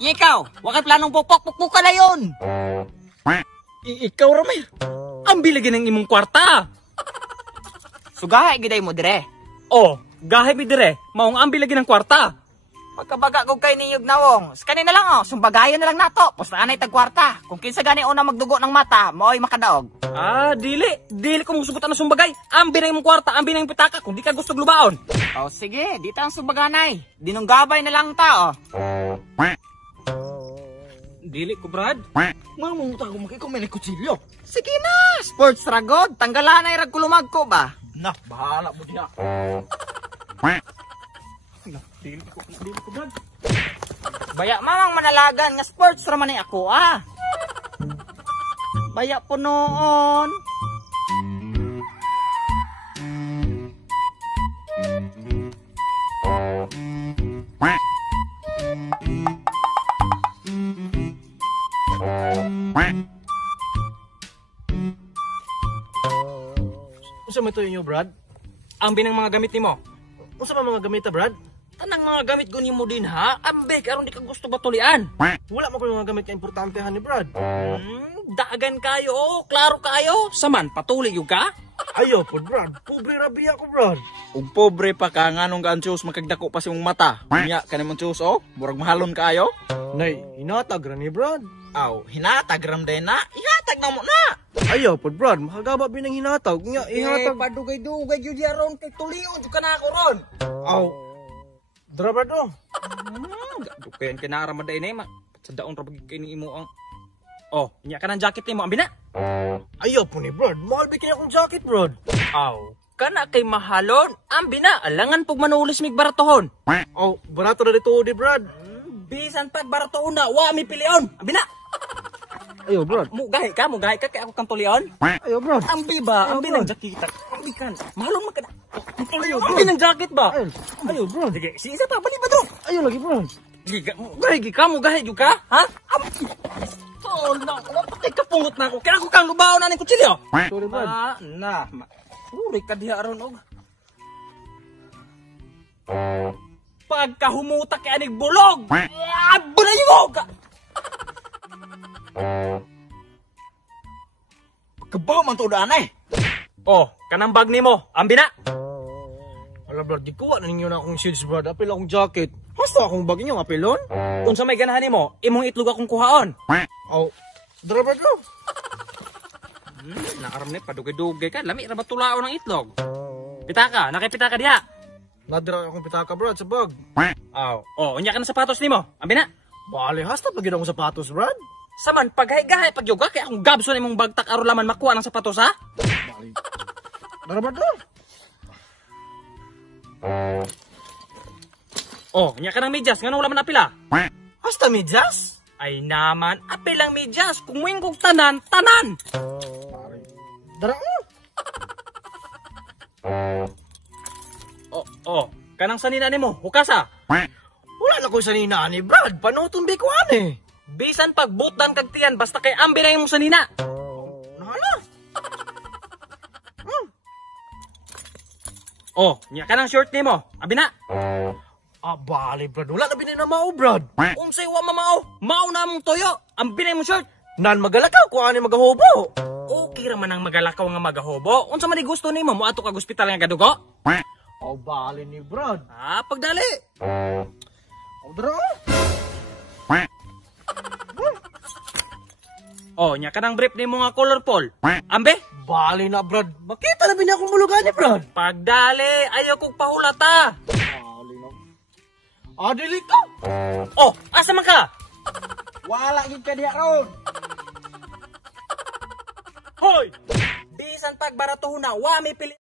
Ikaw, wakay planong pupok-pukpuk ka na yun. Ikaw Ramay, ang bilagin ng imong kwarta. Sugahay, giday mo dire. Oh, gahe mi dire, maong ang bilagin ng kwarta. Pagkabaga kong kay niyog nawong, sa kanina lang sumbagayan na lang nato, pusta anay tagkwarta. Kung kinsa gani una magdugo ng mata, maoy makadaog. Ah, dili ko musugutan na sumbagay. Ambi na imong kwarta, ambi na imong pitaka, kung di ka gusto lubaon. Oh, sige, di ta ang sumbaganay. Dinunggabay na lang ta, Dili ko, Brad. Mamunguta ko makikong may kutsilyo. Sige na, sports ragod, tanggalan ay ragkulumag ko ba? Nak, bahala mo diha. Dili ko, Brad. Baya mamang manalagan nga sports raman ni ako, Baya po noon. Unsa man to inyo, Brad? Ambi ng mga gamit nimo. Unsa man mga gamita, Brad? Tanang mga gamit gunin mo din ha. Ambi karon di ka gusto batulian. Wala mo ko yung mga gamit ka importante ni Brad. Dagan kayo, klaro kayo. Saman patuli yung ka? Ayo po, Brad. Pobre rabi ako, Brad. Ug pobre pa ka nganong ka ang Diyos magkagdako pa sa imong mata. Nya kanimong Diyos murag mahalon kaayo. Nay, inatag ra ni Brad. Aw, hinatag ram din na. Ihatag na mo na. Ayo po, Brad. Makagaba binang hinatag. Nya, ihatag. Padugay-dugay yun diya ron. Kay tuliyon ka na ako ron. Aw. Dra, Brad, Dukayan ka na aramaday na ima. Sa daon ra pag kini imo ang... Oh, nya ka ng jacket nimo ambi na. Ayaw po ni Brad. Mahal bikin akong jacket, Brad. Aw, kana kay mahalon. Ambi na, alangan pag manulis mig baratohon. Aw, barato na dito di, Brad. Bisan pag baratohon na, wa mi pilion. Ambi na. Ayo, Brad. Mugahi ka kay ako kang tulion. Ayo, Brad. Ambi ba? Ambi ng jacket. Ambi kan. Mahalon man ka na. Ambi ng jacket ba? Ayo, Brad. Sige, sige pa bali ba do? Ayo lagi, Brad. Mugahi ka, mugahi jud ka? Ha? Oh, no. Patay ka pungot na ako. Kaya ako kang lubaw na ng kutsilyo. Sorry, Brad. Uri ka diha aron og. Pagkahumutak kay anig bulog. Bulay mo ka. Kabaw man to daan Oh, kanang bag nimo. Ambi na. Wala, Brad. Di kuha na ninyo na akong shades, Brad. Apil akong jacket. Hasta akong bag inyo, apilon. Unsa may ganahan nimo? Imong itlog akong kuhaon. Aw. Dra, Brad. Naaram ni padugay-dugay ka. Lami ra batulaon ng itlog. Pitaka, nakipitaka diha. Nadira akong pitaka, Brad, sa bag. Aw. Oh, unya ka na sapatos nimo. Ambi na. Bale, hasta pagin akong sapatos, Brad. Saman paghay-gahay pag yoga kay akong gabso nimong bagtak aron laman makuha ng sapatos ha. Dra, Brad. Oh, unya ka ng medyas nganong laman apila. Hasta medyas? Ay naman, apilang medyas kung muingkog tanan, tanan. Dra. Oh, kanang sanina nimo, hukasa. Wala na ko sanina ni Brad. Panutong bi ko ani. Bisan pagbutan kag tiyan basta kay ambi na imong sanina. Nala. Oh, nya kanang short nimo. Abi na. Ah, bale, Brad. Wala na binin na mao, Brad. Unsay wa mamao? Mao na mong toyo. Ambi na imong short. Nan magalakaw ko ani magahobo. Okay ra man ang magalakaw nga magahobo. Unsa man di gusto nimo moadto kag ospital nga gadugo? Oh, bale ni Brad. Ah, pagdali. Oh, dra. Oh, nya kanang brief nimo nga colorful. Ambe? Bale na, Brad. Makita na bini akong mulugan ni Brad. Pagdali, ayo kog pahulata. Bale na. Ah, dili ka. Oh, asa man ka? Wala gid ka diha ron. Hoy! Bisan pag baratohon na, wa mi pili.